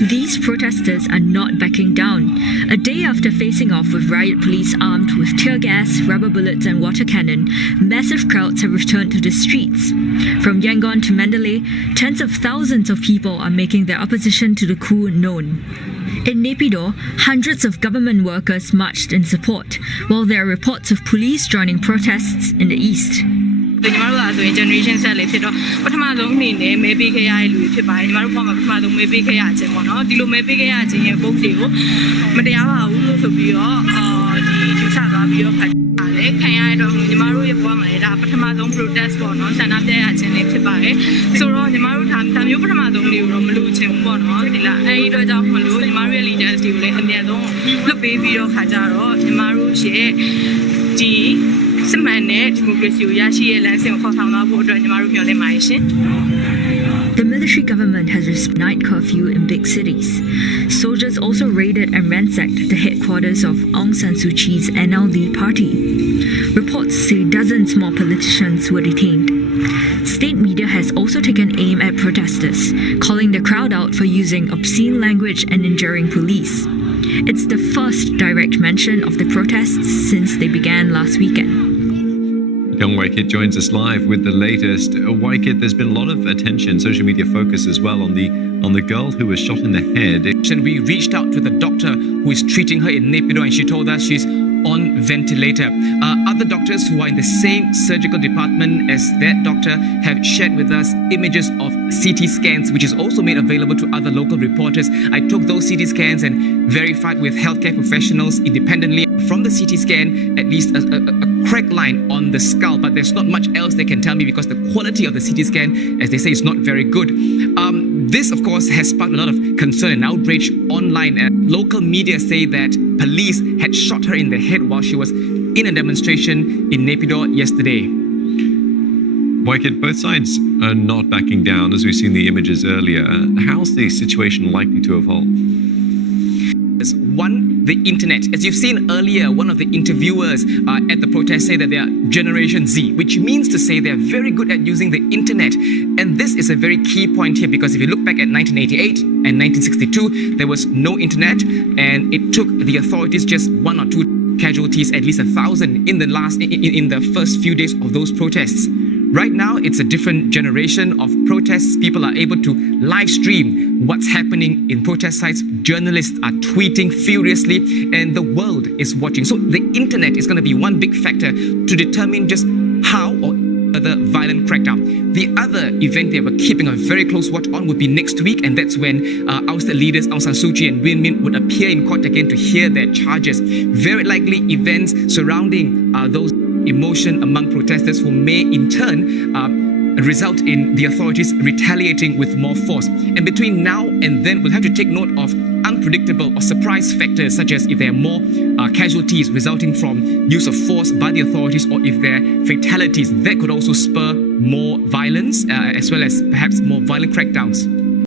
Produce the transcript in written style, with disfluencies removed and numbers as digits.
These protesters are not backing down. A day after facing off with riot police armed with tear gas, rubber bullets and water cannon, massive crowds have returned to the streets. From Yangon to Mandalay, tens of thousands of people are making their opposition to the coup known. In Naypyidaw, hundreds of government workers marched in support, while there are reports of police joining protests in the east. ညီမတို့ကဆိုရင် generation set လေးဖြစ်တော့ပထမဆုံးအနေနဲ့မဲပေးခဲ့ရတဲ့လူတွေဖြစ်ပါတယ်ညီမတို့ကမှပထမဆုံးမဲပေးခဲ့ရခြင်းပေါ့နော်ဒီလိုမဲပေးခဲ့ရခြင်းရဲ့ပုံစံကိုမတရားပါဘူးလို့ဆိုပြီးတော့ဒီယူဆသွားပြီးတော့ဖတ်တယ်ခံရတဲ့တော့ညီမတို့ရဲ့ဘဝမှာလည်းဒါပထမဆုံး protest ပေါ့နော်ဆန္ဒပြရခြင်းလေးဖြစ်ပါတယ်ဆိုတော့ညီမတို့ဒါမျိုးပထမဆုံးလေးကိုတော့မလိုချင်ဘူးပေါ့နော်ဒီလားအဲဒီတော့ကြောင့်မလို့ညီမတို့ရဲ့ leaders တွေကိုလည်းအမြဲတမ်းလွတ်ပေးပြီးတော့ခါကြတော့ညီမတို့ရဲ့ဒီ The military government has restricted night curfew in big cities. Soldiers also raided and ransacked the headquarters of Aung San Suu Kyi's NLD party. Reports say dozens more politicians were detained. State media has also taken aim at protesters, calling the crowd out for using obscene language and injuring police. It's the first direct mention of the protests since they began last weekend. Young Waikit joins us live with the latest. Waikit, there's been a lot of attention, social media focus as well on the girl who was shot in the head. We reached out to the doctor who is treating her in Naypyidaw and she told us she's on ventilator. Other doctors who are in the same surgical department as that doctor have shared with us images of CT scans, which is also made available to other local reporters. I took those CT scans and verified with healthcare professionals independently. From the CT scan, at least a crack line on the skull, but there's not much else they can tell me because the quality of the CT scan, as they say, is not very good. This, of course, has sparked a lot of concern and outrage online. Local media say that police had shot her in the head while she was in a demonstration in Naypyidaw yesterday. Waikit, both sides are not backing down, as we've seen the images earlier. How's the situation likely to evolve? One, the internet. As you've seen earlier, one of the interviewers at the protest say that they are Generation Z, which means to say they're very good at using the internet. And this is a very key point here because if you look back at 1988 and 1962, there was no internet and it took the authorities just 1 or 2 casualties, at least 1,000 in the first few days of those protests. Right now, it's a different generation of protests. People are able to live stream what's happening in protest sites. Journalists are tweeting furiously and the world is watching. So the internet is going to be one big factor to determine just how or the violent crackdown. The other event that we're keeping a very close watch on would be next week, and that's when ousted leaders Aung San Suu Kyi and Win Myint would appear in court again to hear their charges. Very likely events surrounding those emotion among protesters who may in turn result in the authorities retaliating with more force. And between now and then, we'll have to take note of unpredictable or surprise factors, such as if there are more casualties resulting from use of force by the authorities, or if there are fatalities that could also spur more violence, as well as perhaps more violent crackdowns.